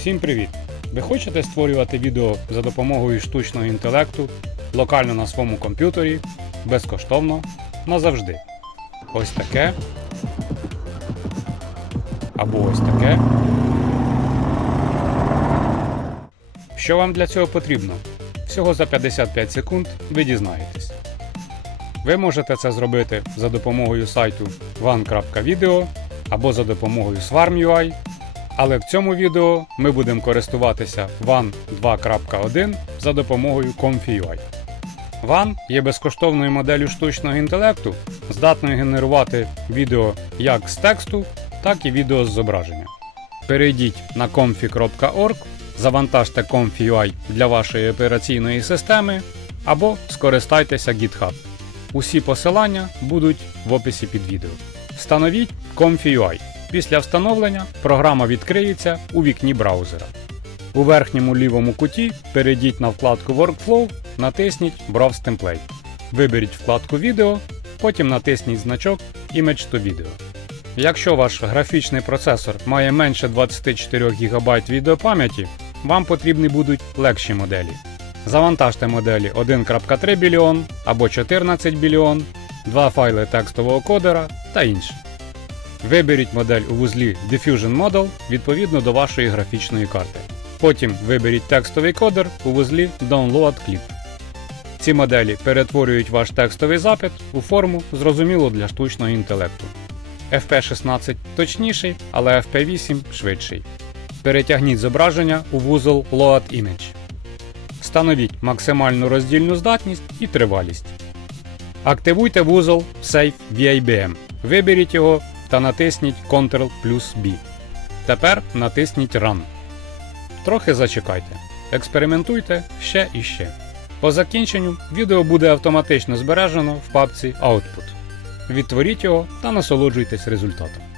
Всім привіт! Ви хочете створювати відео за допомогою штучного інтелекту локально на своєму комп'ютері, безкоштовно, назавжди. Ось таке. Або ось таке. Що вам для цього потрібно? Всього за 55 секунд ви дізнаєтесь. Ви можете це зробити за допомогою сайту van.video або за допомогою Swarm.ui, але в цьому відео ми будемо користуватися Van 2.1 за допомогою Comfy.ui. Van є безкоштовною моделлю штучного інтелекту, здатною генерувати відео як з тексту, так і відео з зображення. Перейдіть на comfy.org, завантажте Comfy.ui для вашої операційної системи або скористайтеся GitHub. Усі посилання будуть в описі під відео. Встановіть Comfy.ui. Після встановлення програма відкриється у вікні браузера. У верхньому лівому куті перейдіть на вкладку Workflow, натисніть Browse Template. Виберіть вкладку Відео, потім натисніть значок Image to Video. Якщо ваш графічний процесор має менше 24 ГБ відеопам'яті, вам потрібні будуть легші моделі. Завантажте моделі 1.3 біліон або 14 біліон, два файли текстового кодера та інше. Виберіть модель у вузлі Diffusion Model відповідно до вашої графічної карти. Потім виберіть текстовий кодер у вузлі Download Clip. Ці моделі перетворюють ваш текстовий запит у форму, зрозумілу для штучного інтелекту. FP16 точніший, але FP8 швидший. Перетягніть зображення у вузол Load Image. Встановіть максимальну роздільну здатність і тривалість. Активуйте вузол Save VIBM. Виберіть його та натисніть Ctrl плюс B. Тепер натисніть Run. Трохи зачекайте. Експериментуйте ще і ще. По закінченню відео буде автоматично збережено в папці Output. Відтворіть його та насолоджуйтесь результатом.